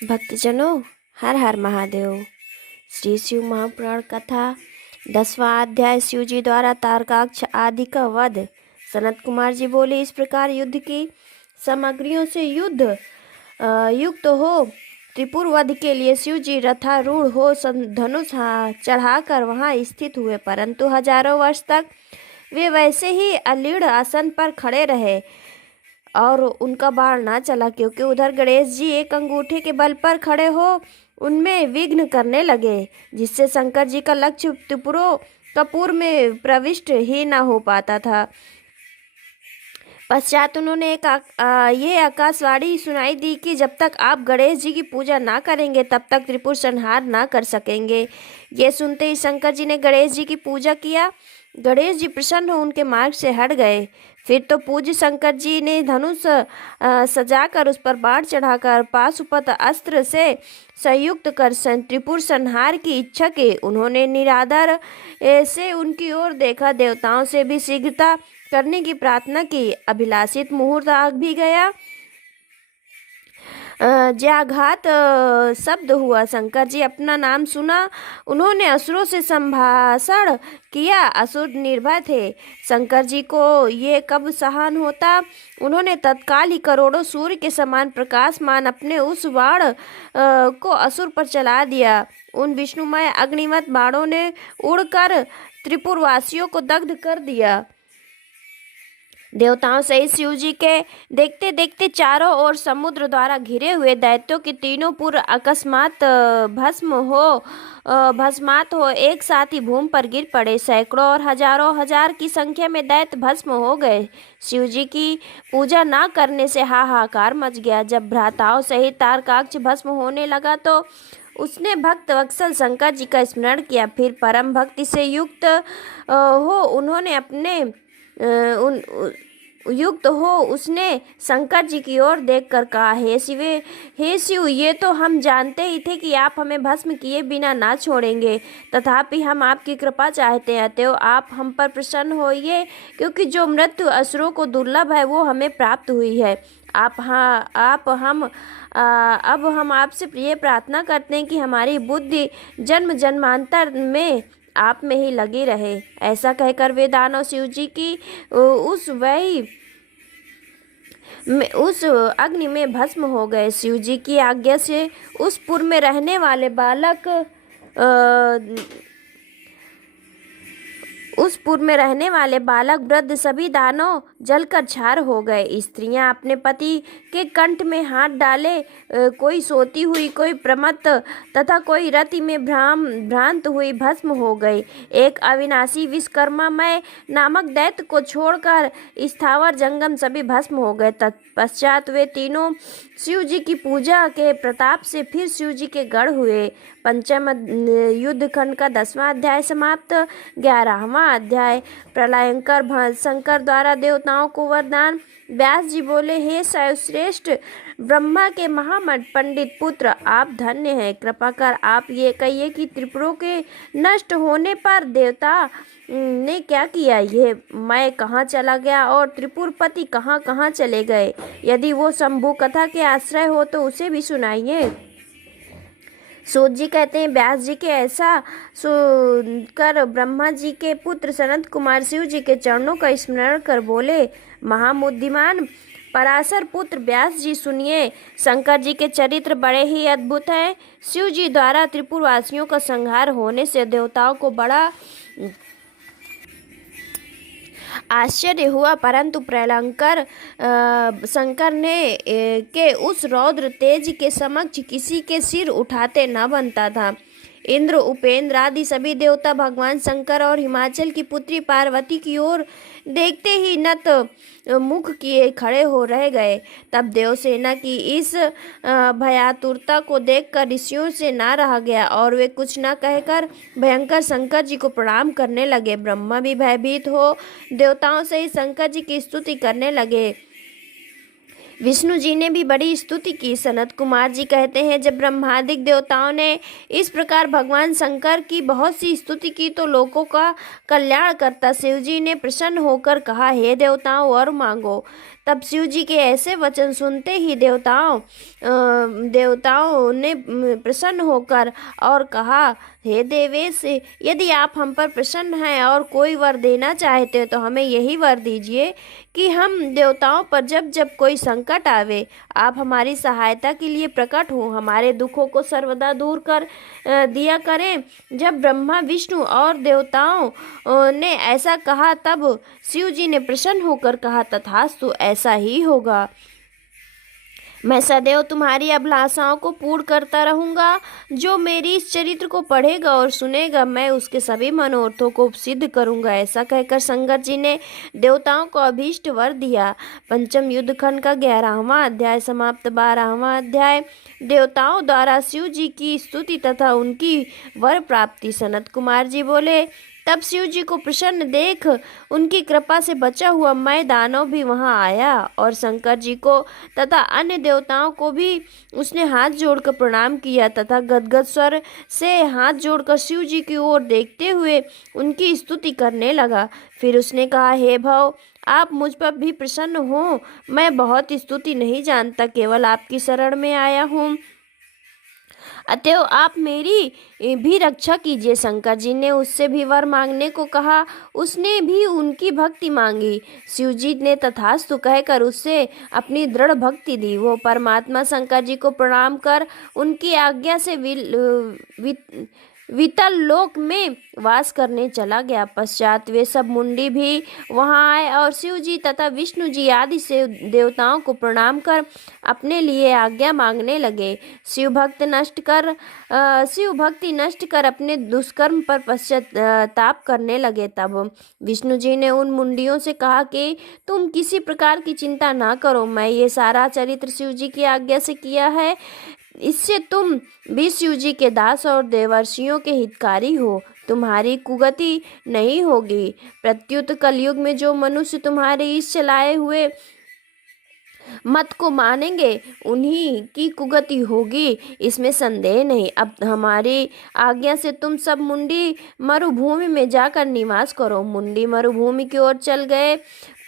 भक्तजनों, हर हर महादेव। श्री शिव महापुराण कथा 10वां अध्याय। शिव जी द्वारा तारकाक्ष आदि का वध। सनत कुमार जी बोले, इस प्रकार युद्ध की सामग्रियों से युक्त हो त्रिपुर वध के लिए शिव जी रथारूढ़ हो धनुष चढ़ाकर वहां स्थित हुए, परंतु हजारों वर्ष तक वे वैसे ही अलीढ़ आसन पर खड़े रहे और उनका बाण ना चला, क्योंकि उधर गणेश जी एक अंगूठे के बल पर खड़े हो उनमें विघ्न करने लगे, जिससे शंकर जी का लक्ष्य त्रिपुरों कपूर में प्रविष्ट ही ना हो पाता था। पश्चात उन्होंने ये आकाशवाणी सुनाई दी कि जब तक आप गणेश जी की पूजा ना करेंगे तब तक त्रिपुर संहार ना कर सकेंगे। ये सुनते ही शंकर जी ने गणेश जी की पूजा किया। गणेश जी प्रसन्न हो उनके मार्ग से हट गए। फिर तो पूज्य शंकर जी ने धनुष सजाकर उस पर बाण चढ़ाकर पाशुपत अस्त्र से संयुक्त कर त्रिपुर संहार की इच्छा की। उन्होंने निरादर से उनकी ओर देखा, देवताओं से भी शीघ्रता करने की प्रार्थना की। अभिलाषित मुहूर्त आ भी गया। जयाघात शब्द हुआ। शंकर जी अपना नाम सुना। उन्होंने असुरों से संभाषण किया। असुर निर्भय थे। शंकर जी को ये कब सहन होता। उन्होंने तत्काल ही करोड़ों सूर्य के समान प्रकाशमान अपने उस बाण को असुर पर चला दिया। उन विष्णुमय अग्निवत बाणों ने उड़कर त्रिपुरवासियों को दग्ध कर दिया। देवताओं सहित शिव जी के देखते देखते चारों ओर समुद्र द्वारा घिरे हुए दैत्यों के तीनों पुर अकस्मात भस्मात हो एक साथ ही भूमि पर गिर पड़े। सैकड़ों और हजारों हजार की संख्या में दैत्य भस्म हो गए। शिव जी की पूजा न करने से हाहाकार मच गया। जब भ्राताओं सहित तारकाक्ष भस्म होने लगा तो उसने भक्त वत्सल शंकर जी का स्मरण किया। फिर परम भक्ति से युक्त हो उन्होंने अपने युक्त हो उसने शंकर जी की ओर देखकर कहा, हे शिव, ये तो हम जानते ही थे कि आप हमें भस्म किए बिना ना छोड़ेंगे, तथापि हम आपकी कृपा चाहते हैं। अतएव आप हम पर प्रसन्न होइए, क्योंकि जो मृत्यु असुरों को दुर्लभ है वो हमें प्राप्त हुई है। अब हम आपसे प्रिय प्रार्थना करते हैं कि हमारी बुद्धि जन्म जन्मांतर में आप में ही लगी रहे। ऐसा कहकर वे दानव शिव जी की उस अग्नि में भस्म हो गए। शिव जी की आज्ञा से उस पुर में रहने वाले बालक वृद्ध सभी दानव जलकर छार हो गए। स्त्रियां अपने पति के कंठ में हाथ डाले, कोई सोती हुई, कोई प्रमत्त तथा कोई रति में भ्रांत हुई भस्म हो गई। एक अविनाशी विश्वकर्मामय नामक दैत्य को छोड़कर स्थावर जंगम सभी भस्म हो गए। तत्पश्चात वे तीनों शिव जी की पूजा के प्रताप से फिर शिव जी के गढ़ हुए। पंचम युद्ध खंड का 10वां अध्याय समाप्त। 11वां अध्याय। प्रलयंकर शंकर द्वारा देवताओं को वरदान। व्यास जी बोले, हे सर्वश्रेष्ठ ब्रह्मा के महामठ पंडित पुत्र, आप धन्य हैं। कृपा कर आप ये कहिए कि त्रिपुरों के नष्ट होने पर देवता ने क्या किया। ये मैं कहाँ चला गया और त्रिपुरपति कहाँ कहाँ चले गए। यदि वो शंभु कथा के आश्रय हो तो उसे भी सुनाइए। सूत जी कहते हैं, व्यास जी के ऐसा सुनकर ब्रह्मा जी के पुत्र सनत कुमार शिव जी के चरणों का स्मरण कर बोले, महाबुद्धिमान पराशर पुत्र व्यास जी, सुनिए। शंकर जी के चरित्र बड़े ही अद्भुत हैं। शिव जी द्वारा त्रिपुरवासियों का संहार होने से देवताओं को बड़ा आश्चर्य हुआ, परंतु प्रलयंकर शंकर ने के उस रौद्र तेज के समक्ष किसी के सिर उठाते न बनता था। इंद्र, उपेंद्र आदि सभी देवता भगवान शंकर और हिमाचल की पुत्री पार्वती की ओर देखते ही नत मुख किए खड़े हो रह गए। तब देवसेना की इस भयातुरता को देखकर ऋषियों से ना रहा गया और वे कुछ न कहकर भयंकर शंकर जी को प्रणाम करने लगे। ब्रह्मा भी भयभीत हो देवताओं से ही शंकर जी की स्तुति करने लगे। विष्णु जी ने भी बड़ी स्तुति की। सनत कुमार जी कहते हैं, जब ब्रह्मादिक देवताओं ने इस प्रकार भगवान शंकर की बहुत सी स्तुति की तो लोगों का कल्याण करता शिव जी ने प्रसन्न होकर कहा, हे देवताओं, वर मांगो। तब शिव जी के ऐसे वचन सुनते ही देवताओं ने प्रसन्न होकर और कहा, हे देवेश, यदि आप हम पर प्रसन्न हैं और कोई वर देना चाहते हो तो हमें यही वर दीजिए कि हम देवताओं पर जब जब कोई संकट आवे आप हमारी सहायता के लिए प्रकट हो, हमारे दुखों को सर्वदा दूर कर दिया करें। जब ब्रह्मा विष्णु और देवताओं ने ऐसा कहा तब शिव जी ने प्रसन्न होकर कहा, तथास्तु, ऐसा ही होगा। मैं सदैव तुम्हारी अभिलाषाओं को पूर्ण करता रहूंगा। जो मेरी इस चरित्र को पढ़ेगा और सुनेगा मैं उसके सभी मनोरथों को सिद्ध करूंगा। ऐसा कहकर शंकर जी ने देवताओं को अभीष्ट वर दिया। पंचम युद्ध खंड का 11वां अध्याय समाप्त। 12वां अध्याय देवताओं द्वारा शिव जी की स्तुति तथा उनकी वर प्राप्ति। सनत कुमार जी बोले, तब शिव जी को प्रसन्न देख उनकी कृपा से बचा हुआ मैं दानव भी वहां आया और शंकर जी को तथा अन्य देवताओं को भी उसने हाथ जोड़कर प्रणाम किया तथा गदगद स्वर से हाथ जोड़कर शिव जी की ओर देखते हुए उनकी स्तुति करने लगा। फिर उसने कहा, हे भव, आप मुझ पर भी प्रसन्न हो। मैं बहुत स्तुति नहीं जानता, केवल आपकी शरण में आया हूँ, अतएव आप मेरी भी रक्षा कीजिए। शंकर जी ने उससे भी वर मांगने को कहा। उसने भी उनकी भक्ति मांगी। शिव जी ने तथास्तु कहकर उससे अपनी दृढ़ भक्ति दी। वो परमात्मा शंकर जी को प्रणाम कर उनकी आज्ञा से वितल लोक में वास करने चला गया। पश्चात वे सब मुंडी भी वहां आए और शिव जी तथा विष्णु जी आदि से देवताओं को प्रणाम कर अपने लिए आज्ञा मांगने लगे। शिव भक्ति नष्ट कर अपने दुष्कर्म पर पश्चाताप करने लगे। तब विष्णु जी ने उन मुंडियों से कहा कि तुम किसी प्रकार की चिंता ना करो, मैं ये सारा चरित्र शिव जी की आज्ञा से किया है। इससे तुम भी शिव जी के दास और देवर्षियों के हितकारी हो, तुम्हारी कुगति नहीं होगी। प्रत्युत कलयुग में जो मनुष्य तुम्हारे इस चलाए हुए मत को मानेंगे उन्हीं की कुगति होगी, इसमें संदेह नहीं। अब हमारी आज्ञा से तुम सब मुंडी मरुभूमि में जाकर निवास करो। मुंडी मरुभूमि की ओर चल गए।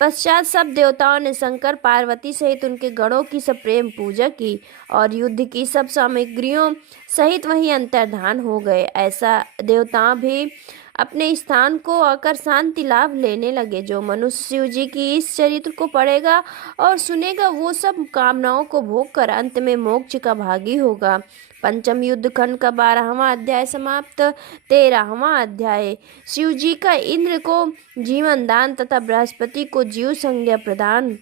पश्चात सब देवताओं ने शंकर पार्वती सहित उनके गणों की सब प्रेम पूजा की और युद्ध की सब सामग्रियों सहित वहीं अंतर्धान हो गए। ऐसा देवता भी अपने स्थान को आकर शांति लाभ लेने लगे। जो मनुष्य शिव जी की इस चरित्र को पढ़ेगा और सुनेगा वो सब कामनाओं को भोग कर अंत में मोक्ष का भागी होगा। पंचम युद्ध खंड का 12वां अध्याय समाप्त। 13वां अध्याय शिव जी का इंद्र को जीवन दान तथा बृहस्पति को जीव संज्ञा प्रदान।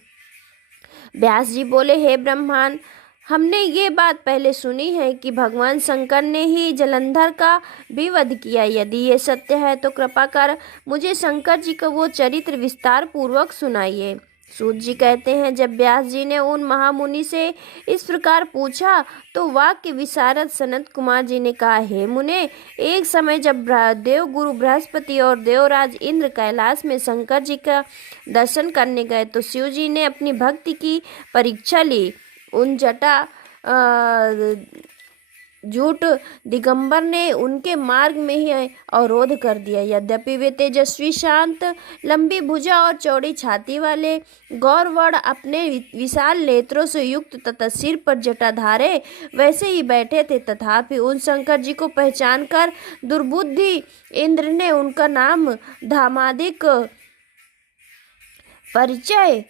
व्यास जी बोले, हे ब्रह्मांड, हमने ये बात पहले सुनी है कि भगवान शंकर ने ही जलंधर का भी वध किया। यदि ये सत्य है तो कृपा कर मुझे शंकर जी का वो चरित्र विस्तार पूर्वक सुनाइए। सूत जी कहते हैं, जब व्यास जी ने उन महामुनि से इस प्रकार पूछा तो वाक्य विशारद सनत कुमार जी ने कहा, हे मुने, एक समय जब देव गुरु बृहस्पति और देवराज इंद्र कैलाश में शंकर जी का दर्शन करने गए तो शिव जी ने अपनी भक्ति की परीक्षा ली। उन जटा झूठ दिगंबर ने उनके मार्ग में ही अवरोध कर दिया। यद्यपि वे तेजस्वी, शांत, लंबी भुजा और चौड़ी छाती वाले गौरवर्ण अपने विशाल नेत्रों से युक्त तथा सिर पर जटाधारे वैसे ही बैठे थे, तथापि उन शंकर जी को पहचान कर दुर्बुद्धि इंद्र ने उनका नाम धामादिक परिचय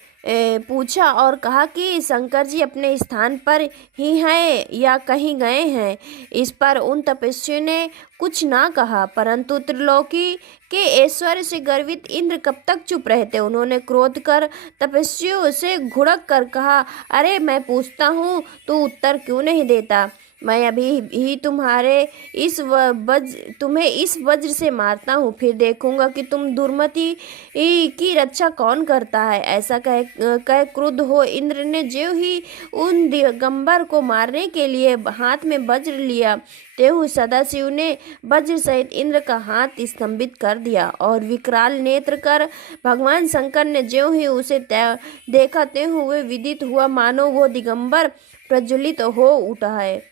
पूछा और कहा कि शंकर जी अपने स्थान पर ही हैं या कहीं गए हैं। इस पर उन तपस्वियों ने कुछ ना कहा, परंतु त्रिलोकी के ऐश्वर्य से गर्वित इंद्र कब तक चुप रहते। उन्होंने क्रोध कर तपस्वियों से घुड़क कर कहा, अरे मैं पूछता हूँ तो उत्तर क्यों नहीं देता। मैं अभी ही तुम्हें इस वज्र से मारता हूँ, फिर देखूंगा कि तुम दुर्मति की रक्षा कौन करता है। ऐसा कह क्रुद्ध हो इंद्र ने ज्यों ही उन दिगंबर को मारने के लिए हाथ में वज्र लिया, त्यों सदाशिव ने वज्र सहित इंद्र का हाथ स्तंभित कर दिया और विकराल नेत्र कर भगवान शंकर ने ज्यों ही उसे देखा त्यों हुए विदित हुआ मानो वो दिगंबर प्रज्वलित हो उठा है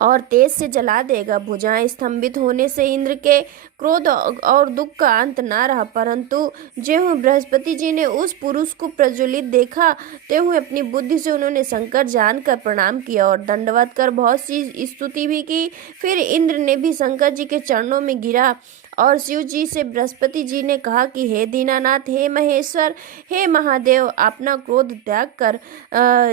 और तेज से जला देगा। भुजाएं स्तंभित होने से इंद्र के क्रोध और दुख का अंत ना रहा, परंतु ज्यों बृहस्पति जी ने उस पुरुष को प्रज्वलित देखा त्यों अपनी बुद्धि से उन्होंने शंकर जानकर प्रणाम किया और दंडवत कर बहुत सी स्तुति भी की। फिर इंद्र ने भी शंकर जी के चरणों में गिरा और शिव जी से बृहस्पति जी ने कहा कि हे दीनानाथ, हे महेश्वर, हे महादेव, अपना क्रोध त्याग कर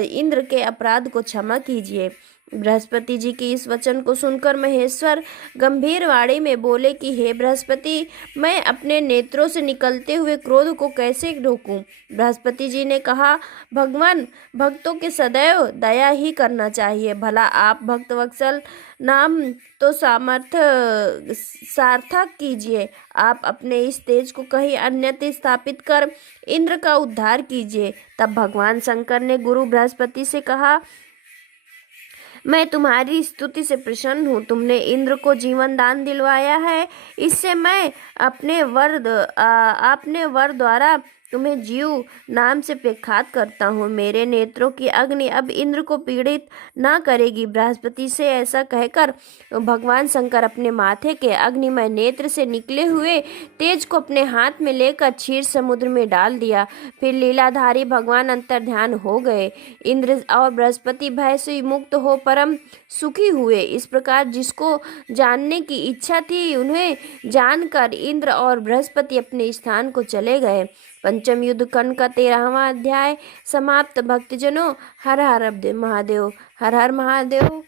इंद्र के अपराध को क्षमा कीजिए। बृहस्पति जी के इस वचन को सुनकर महेश्वर गंभीर वाणी में बोले कि हे बृहस्पति, मैं अपने नेत्रों से निकलते हुए क्रोध को कैसे रोकूं। बृहस्पति जी ने कहा, भगवान, भक्तों के सदैव दया ही करना चाहिए। भला आप भक्त वत्सल नाम तो सामर्थ्य सार्थक कीजिए। आप अपने इस तेज को कहीं अन्यत्र स्थापित कर इंद्र का उद्धार कीजिए। तब भगवान शंकर ने गुरु बृहस्पति से कहा, मैं तुम्हारी स्तुति से प्रसन्न हूँ। तुमने इंद्र को जीवन दान दिलवाया है, इससे मैं अपने वर द्वारा तुम्हें जीव नाम से प्रख्यात करता हूँ। मेरे नेत्रों की अग्नि अब इंद्र को पीड़ित ना करेगी। बृहस्पति से ऐसा कहकर भगवान शंकर अपने माथे के अग्निमय नेत्र से निकले हुए तेज को अपने हाथ में लेकर क्षीर समुद्र में डाल दिया। फिर लीलाधारी भगवान अंतर ध्यान हो गए। इंद्र और बृहस्पति भय से मुक्त हो परम सुखी हुए। इस प्रकार जिसको जानने की इच्छा थी उन्हें जानकर इंद्र और बृहस्पति अपने स्थान को चले गए। पंचम युद्ध खंड का 13वां अध्याय समाप्त। भक्तजनों, हर हर महादेव, हर हर महादेव।